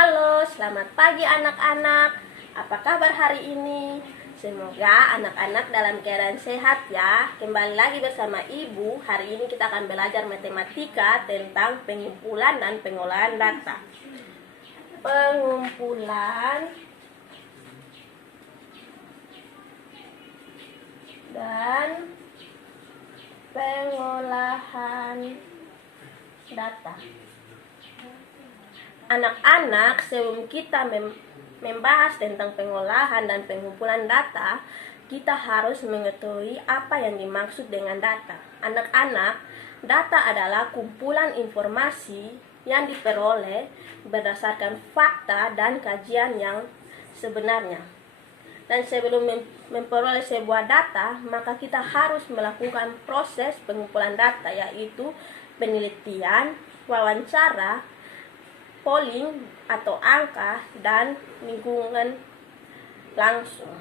Halo, selamat pagi anak-anak. Apa kabar hari ini? Semoga anak-anak dalam keadaan sehat ya. Kembali lagi bersama Ibu. Hari ini kita akan belajar matematika tentang pengumpulan dan pengolahan data. Pengumpulan dan pengolahan data. Anak-anak, sebelum kita membahas tentang pengolahan dan pengumpulan data, kita harus mengetahui apa yang dimaksud dengan data. Anak-anak, data adalah kumpulan informasi yang diperoleh berdasarkan fakta dan kajian yang sebenarnya. Dan sebelum memperoleh sebuah data, maka kita harus melakukan proses pengumpulan data, yaitu penelitian, wawancara, polling atau angka, dan lingkungan langsung.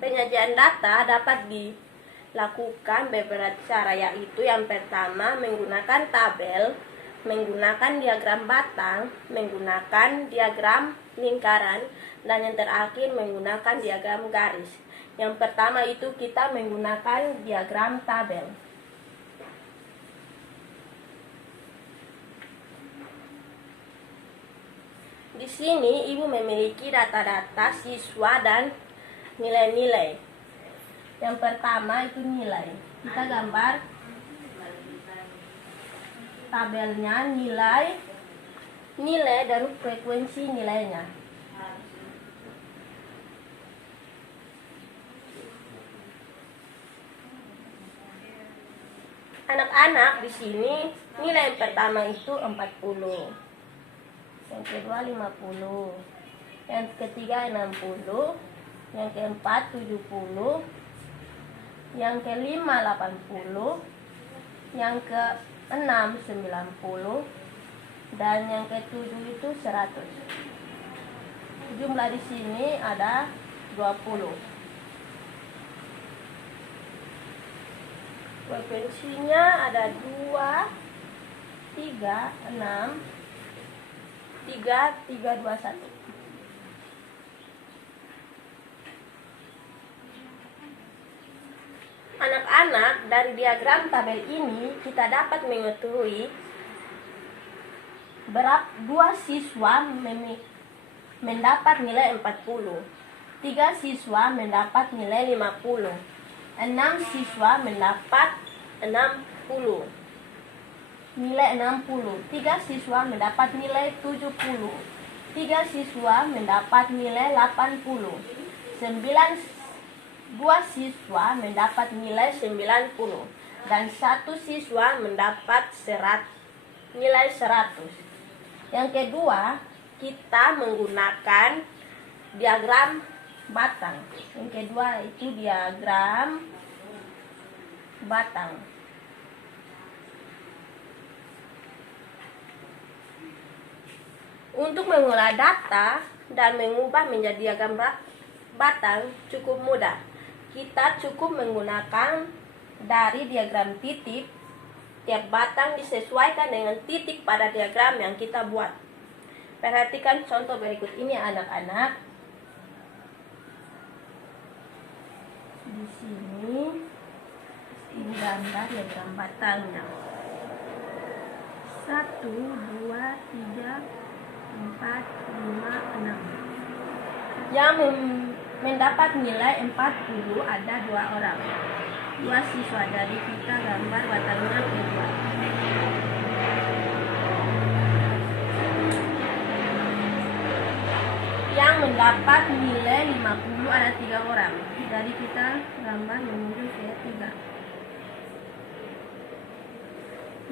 Penyajian data dapat dilakukan beberapa cara, yaitu yang pertama menggunakan tabel, menggunakan diagram batang, menggunakan diagram lingkaran, dan yang terakhir menggunakan diagram garis. Yang pertama itu kita menggunakan diagram tabel. Di sini Ibu memiliki data-data siswa dan nilai-nilai. Yang pertama itu nilai. Kita gambar tabelnya, nilai dan frekuensi nilainya. Anak-anak, di sini nilai yang pertama itu 40. Yang kedua 50, yang ketiga 60, yang keempat 70, yang kelima 80, yang keenam 90, dan yang ketujuh itu 100. Jumlah di sini ada 20. Frekuensinya ada 2, 3, 6, 3, 3, 2, 1. Anak-anak, dari diagram tabel ini kita dapat mengetahui berapa dua siswa mendapat nilai 40, 3 siswa mendapat nilai 50, 6 siswa mendapat 60. Nilai 60, 3 siswa mendapat nilai 70, 3 siswa mendapat nilai 80, 2 siswa mendapat nilai 90, dan 1 siswa mendapat nilai 100. Yang kedua, kita menggunakan diagram batang. Yang kedua itu diagram batang. Untuk mengolah data dan mengubah menjadi diagram batang cukup mudah. Kita cukup menggunakan dari diagram titik. Tiap batang disesuaikan dengan titik pada diagram yang kita buat. Perhatikan contoh berikut ini anak-anak. Di sini ini gambar diagram batangnya. 1, 2, 3, 4, 5, 6. Yang mendapat nilai 40 ada 2 orang, 2 siswa. Jadi kita gambar batangnya kedua. Yang mendapat nilai 50 ada 3 orang. Jadi kita gambar menuju ke 3.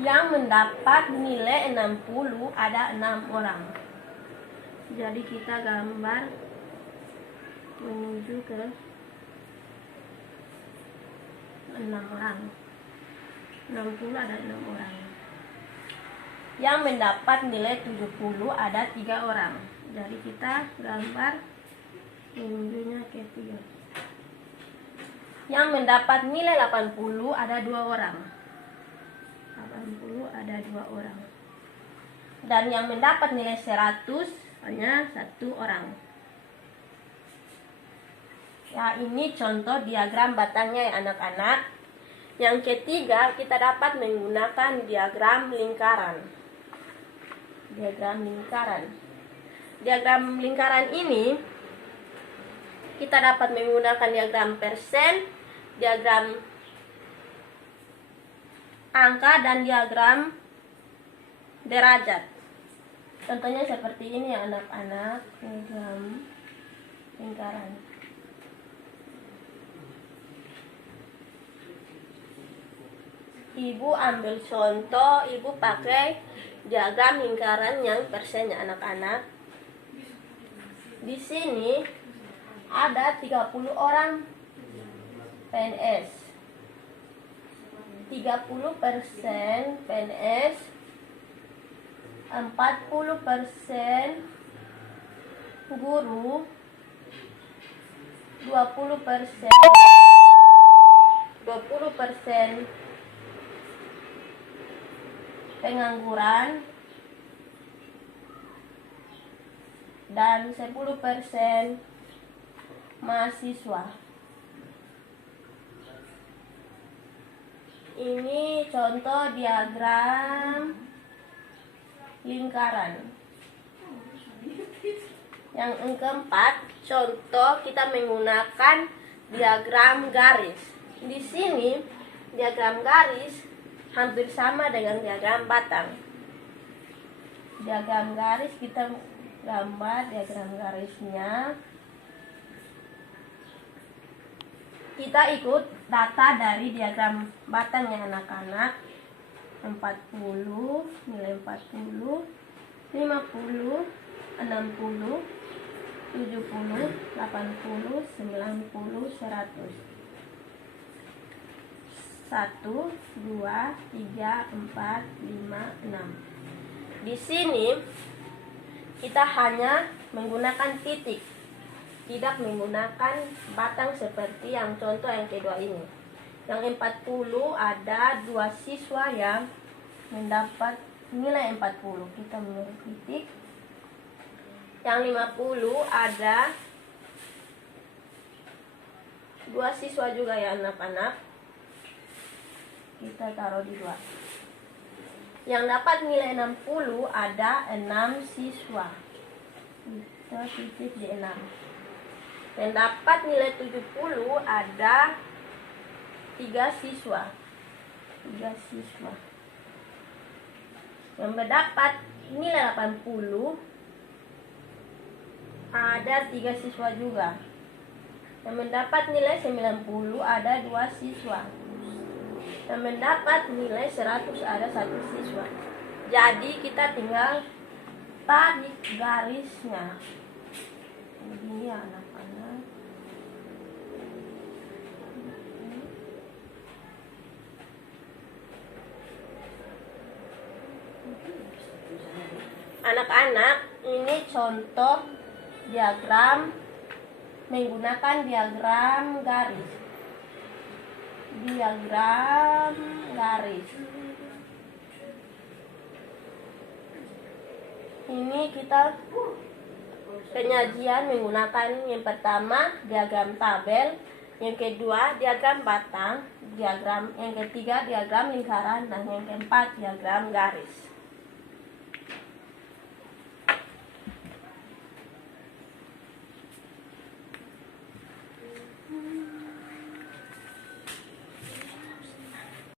Yang mendapat nilai 60 ada 6 orang. Jadi kita gambar menuju ke 6 orang. 60 ada 6 orang. Yang mendapat nilai 70 ada 3 orang. Jadi kita gambar menujunya ke 3. Yang mendapat nilai 80 ada 2 orang. 80 ada 2 orang. Dan yang mendapat nilai 100 hanya 1 orang. Ya, ini contoh diagram batangnya ya anak-anak. Yang ketiga, kita dapat menggunakan diagram lingkaran. Diagram lingkaran. Diagram lingkaran ini kita dapat menggunakan diagram persen, diagram angka, dan diagram derajat. Contohnya seperti ini ya anak-anak, diagram lingkaran. Ibu ambil contoh, ibu pakai diagram lingkaran yang persen ya anak-anak. Di sini ada 30 orang PNS. 30% PNS, 40% guru, 20% pengangguran, dan 10% mahasiswa. Ini contoh diagram lingkaran. Yang keempat, contoh kita menggunakan diagram garis. Di sini diagram garis hampir sama dengan diagram batang. Diagram garis kita gambar diagram garisnya. Kita ikut data dari diagram batang ya anak-anak. 40, nilai 40, 50, 60, 70, 80, 90, 100. 1, 2, 3, 4, 5, 6. Di sini kita hanya menggunakan titik, tidak menggunakan batang seperti yang contoh yang kedua ini. Yang 40 ada 2 siswa yang mendapat nilai 40. Kita menurut titik. Yang 50 ada 2 siswa juga ya anak-anak. Kita taruh di 2. Yang dapat nilai 60 ada 6 siswa. Kita titik di 6. Yang dapat nilai 70 ada 3 siswa. 3 siswa. Yang mendapat nilai 80 ada 3 siswa juga. Yang mendapat nilai 90 ada 2 siswa. Yang mendapat nilai 100 ada 1 siswa. Jadi kita tinggal tarik garisnya. Begini ya anak-anak. Anak-anak, ini contoh diagram menggunakan diagram garis. Diagram garis. Ini kita penyajian menggunakan yang pertama diagram tabel, yang kedua diagram batang, yang ketiga diagram lingkaran, dan yang keempat diagram garis.